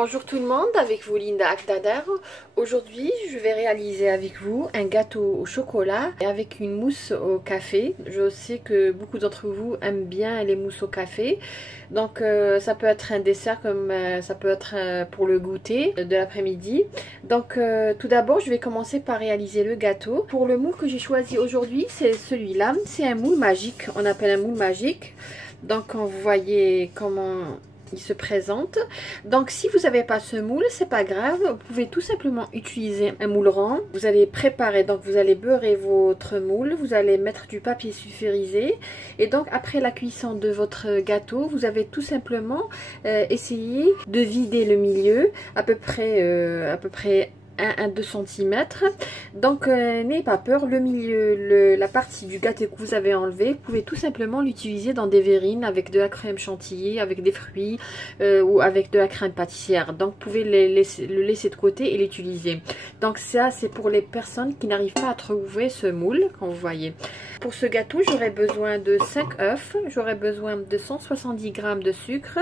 Bonjour tout le monde, avec vous Linda Akdader. Aujourd'hui je vais réaliser avec vous un gâteau au chocolat et avec une mousse au café. Je sais que beaucoup d'entre vous aiment bien les mousses au café. Donc ça peut être un dessert comme ça peut être pour le goûter de l'après-midi. Donc tout d'abord je vais commencer par réaliser le gâteau. Pour le moule que j'ai choisi aujourd'hui, c'est celui-là. C'est un moule magique, on appelle un moule magique. Donc quand vous voyez comment il se présente. Donc si vous n'avez pas ce moule, c'est pas grave, vous pouvez tout simplement utiliser un moule rond. Vous allez préparer, donc vous allez beurrer votre moule, vous allez mettre du papier sulfurisé et donc après la cuisson de votre gâteau, vous avez tout simplement essayé de vider le milieu à peu près 1 à 2 cm. Donc n'ayez pas peur, le milieu, la partie du gâteau que vous avez enlevé, vous pouvez tout simplement l'utiliser dans des verrines avec de la crème chantilly, avec des fruits ou avec de la crème pâtissière. Donc vous pouvez le laisser de côté et l'utiliser. Donc ça c'est pour les personnes qui n'arrivent pas à trouver ce moule, quand vous voyez. Pour ce gâteau, j'aurai besoin de 5 œufs, j'aurai besoin de 170 g de sucre,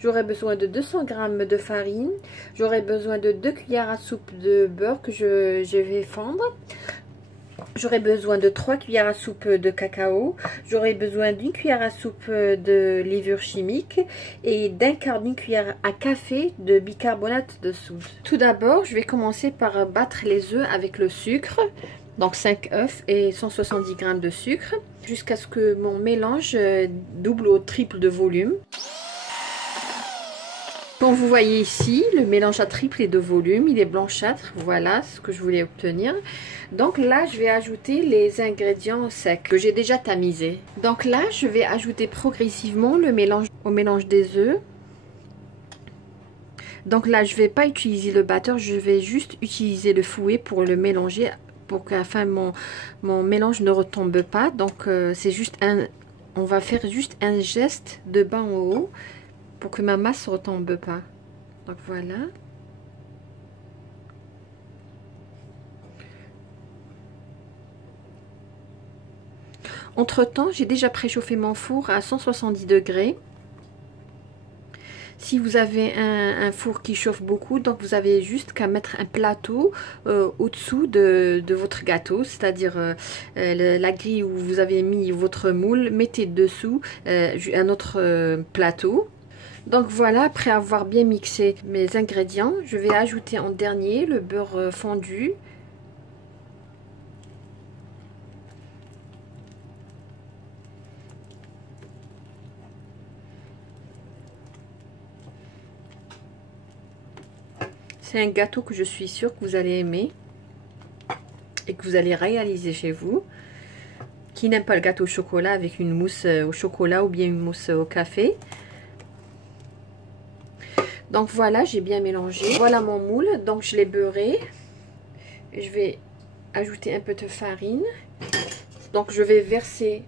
j'aurai besoin de 200 g de farine, j'aurai besoin de 2 cuillères à soupe de beurre que je vais fondre. J'aurai besoin de 3 cuillères à soupe de cacao, j'aurai besoin d'une cuillère à soupe de levure chimique et d'un quart d'une cuillère à café de bicarbonate de soude. Tout d'abord, je vais commencer par battre les œufs avec le sucre. Donc 5 œufs et 170 g de sucre jusqu'à ce que mon mélange double au triple de volume. Comme vous voyez ici, le mélange a triplé de volume, il est blanchâtre, voilà ce que je voulais obtenir. Donc là, je vais ajouter les ingrédients secs que j'ai déjà tamisés. Donc là, je vais ajouter progressivement le mélange au mélange des œufs. Donc là, je ne vais pas utiliser le batteur, je vais juste utiliser le fouet pour le mélanger, pour que mon mélange ne retombe pas. Donc c'est juste on va faire juste un geste de bas en haut pour que ma masse ne retombe pas. Donc voilà. Entre temps, j'ai déjà préchauffé mon four à 170 degrés. Si vous avez un four qui chauffe beaucoup, donc vous avez juste qu'à mettre un plateau au-dessous de votre gâteau, c'est-à-dire la grille où vous avez mis votre moule, mettez dessous un autre plateau. Donc voilà, après avoir bien mixé mes ingrédients, je vais ajouter en dernier le beurre fondu. C'est un gâteau que je suis sûre que vous allez aimer et que vous allez réaliser chez vous. Qui n'aime pas le gâteau au chocolat avec une mousse au chocolat ou bien une mousse au café. Donc voilà, j'ai bien mélangé. Voilà mon moule, donc je l'ai beurré. Je vais ajouter un peu de farine. Donc je vais verser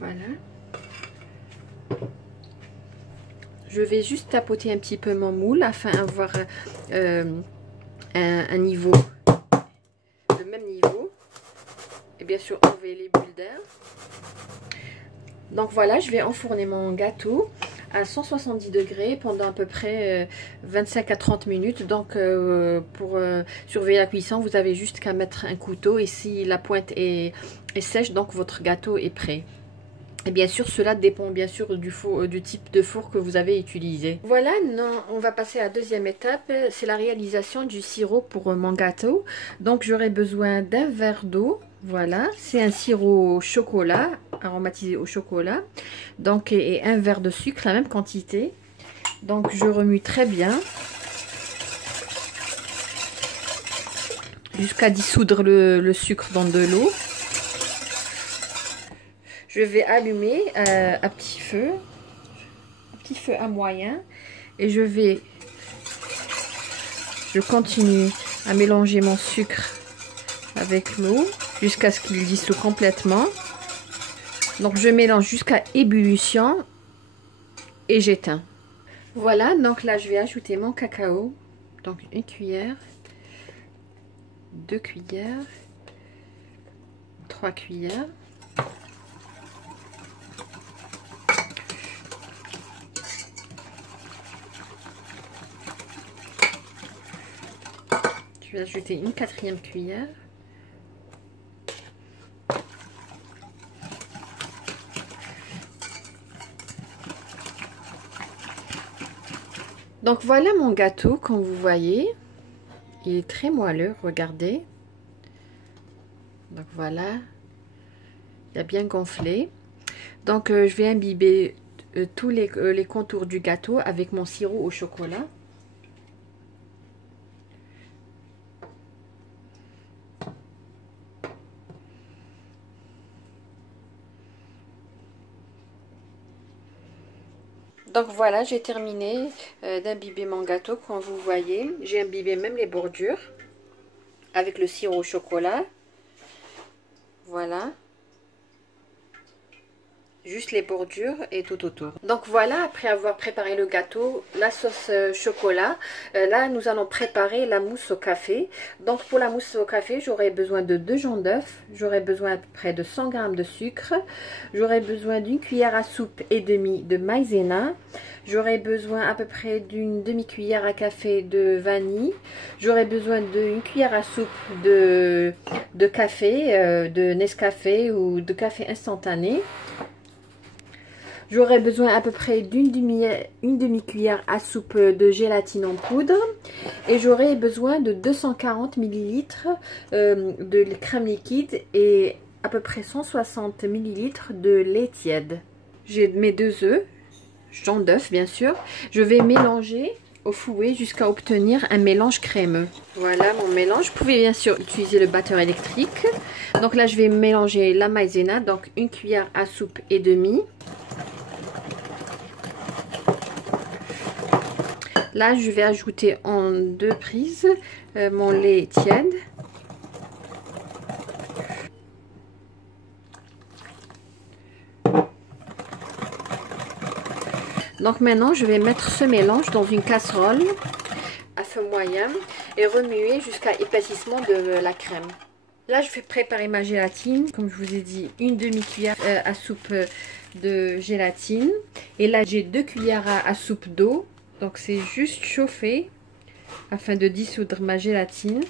voilà. Je vais juste tapoter un petit peu mon moule afin d'avoir un niveau, le même niveau. Et bien sûr enlever les bulles d'air. Donc voilà, je vais enfourner mon gâteau à 170 degrés pendant à peu près 25 à 30 minutes. Donc pour surveiller la cuisson, vous avez juste qu'à mettre un couteau et si la pointe est sèche, donc votre gâteau est prêt. Et bien sûr, cela dépend bien sûr du type de four que vous avez utilisé. Voilà, on va passer à la deuxième étape, c'est la réalisation du sirop pour mon gâteau. Donc j'aurai besoin d'un verre d'eau, voilà, c'est un sirop au chocolat, aromatisé au chocolat. Donc et un verre de sucre, la même quantité. Donc je remue très bien jusqu'à dissoudre le sucre dans de l'eau. Je vais allumer à petit feu à moyen et je continue à mélanger mon sucre avec l'eau jusqu'à ce qu'il dissout complètement. Donc je mélange jusqu'à ébullition et j'éteins. Voilà, donc là je vais ajouter mon cacao. Donc une cuillère, 2 cuillères, 3 cuillères. Je vais ajouter une 4e cuillère. Donc voilà mon gâteau, comme vous voyez, il est très moelleux, regardez. Donc voilà, il a bien gonflé. Donc je vais imbiber tous les contours du gâteau avec mon sirop au chocolat. Donc voilà, j'ai terminé d'imbiber mon gâteau, comme vous voyez. J'ai imbibé même les bordures avec le sirop au chocolat. Voilà. Juste les bordures et tout autour. Donc voilà, après avoir préparé le gâteau, la sauce chocolat, là nous allons préparer la mousse au café. Donc pour la mousse au café, j'aurai besoin de 2 jaunes d'œufs, j'aurai besoin à peu près de 100 g de sucre, j'aurai besoin d'une cuillère à soupe et demie de maïzena, j'aurai besoin à peu près d'une demi-cuillère à café de vanille, j'aurai besoin d'une cuillère à soupe de café, de Nescafé ou de café instantané. J'aurai besoin à peu près d'une demi-cuillère à soupe de gélatine en poudre. Et j'aurai besoin de 240 ml de crème liquide et à peu près 160 ml de lait tiède. J'ai mes 2 œufs, jaune d'œuf bien sûr. Je vais mélanger au fouet jusqu'à obtenir un mélange crémeux. Voilà mon mélange. Vous pouvez bien sûr utiliser le batteur électrique. Donc là je vais mélanger la maïzena, donc une cuillère à soupe et demie. Là, je vais ajouter en 2 prises mon lait tiède. Donc maintenant, je vais mettre ce mélange dans une casserole à feu moyen et remuer jusqu'à épaississement de la crème. Là, je vais préparer ma gélatine. Comme je vous ai dit, une demi-cuillère à soupe de gélatine. Et là, j'ai 2 cuillères à soupe d'eau. Donc c'est juste chauffer afin de dissoudre ma gélatine.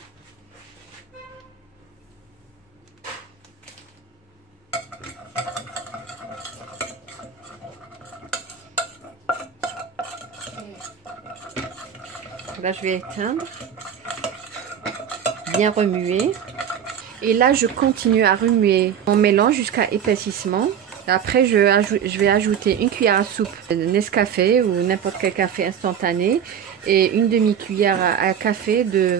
Là je vais éteindre, bien remuer. Et là je continue à remuer mon mélange jusqu'à épaississement. Après, je vais ajouter une cuillère à soupe de Nescafé ou n'importe quel café instantané et une demi-cuillère à café de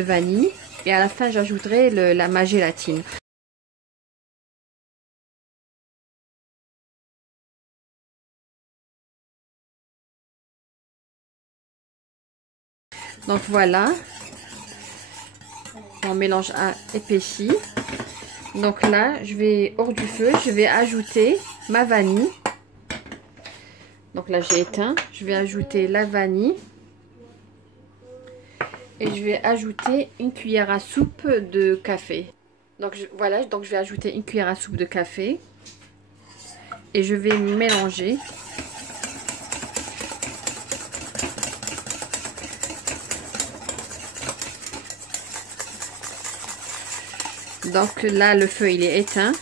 vanille. Et à la fin, j'ajouterai ma gélatine. Donc voilà, mon mélange a épaissi. Donc là, je vais hors du feu, je vais ajouter ma vanille. Donc là, j'ai éteint. Je vais ajouter la vanille. Et je vais ajouter une cuillère à soupe de café. Donc voilà, donc je vais ajouter une cuillère à soupe de café. Et je vais mélanger. Donc là, le feu il est éteint.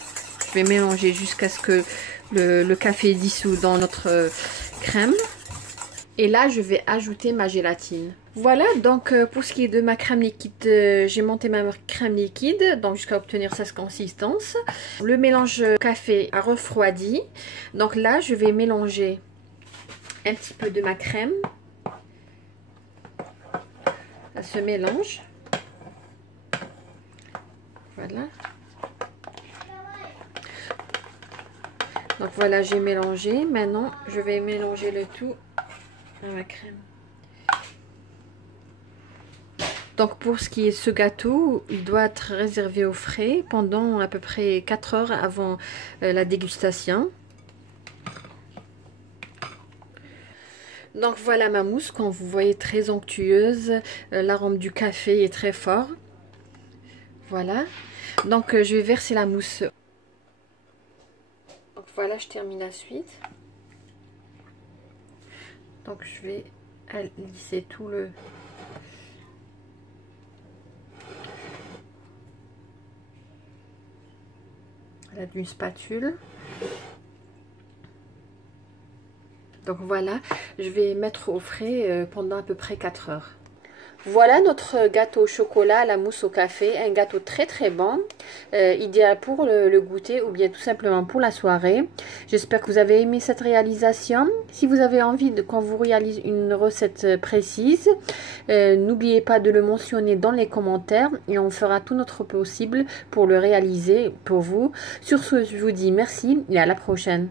Je vais mélanger jusqu'à ce que le café dissout dans notre crème. Et là, je vais ajouter ma gélatine. Voilà, donc pour ce qui est de ma crème liquide, j'ai monté ma crème liquide, donc jusqu'à obtenir sa consistance. Le mélange café a refroidi. Donc là, je vais mélanger un petit peu de ma crème à ce mélange. Voilà. Donc voilà, j'ai mélangé. Maintenant, je vais mélanger le tout à ma crème. Donc pour ce qui est ce gâteau, il doit être réservé au frais pendant à peu près 4 heures avant la dégustation. Donc voilà ma mousse, quand vous voyez très onctueuse, l'arôme du café est très fort. Voilà, donc je vais verser la mousse. Donc voilà, je termine la suite. Donc je vais lisser tout le... Voilà, d'une spatule. Donc voilà, je vais mettre au frais pendant à peu près 4 heures. Voilà notre gâteau au chocolat à la mousse au café, un gâteau très très bon, idéal pour le goûter ou bien tout simplement pour la soirée. J'espère que vous avez aimé cette réalisation. Si vous avez envie qu'on vous réalise une recette précise, n'oubliez pas de le mentionner dans les commentaires et on fera tout notre possible pour le réaliser pour vous. Sur ce, je vous dis merci et à la prochaine.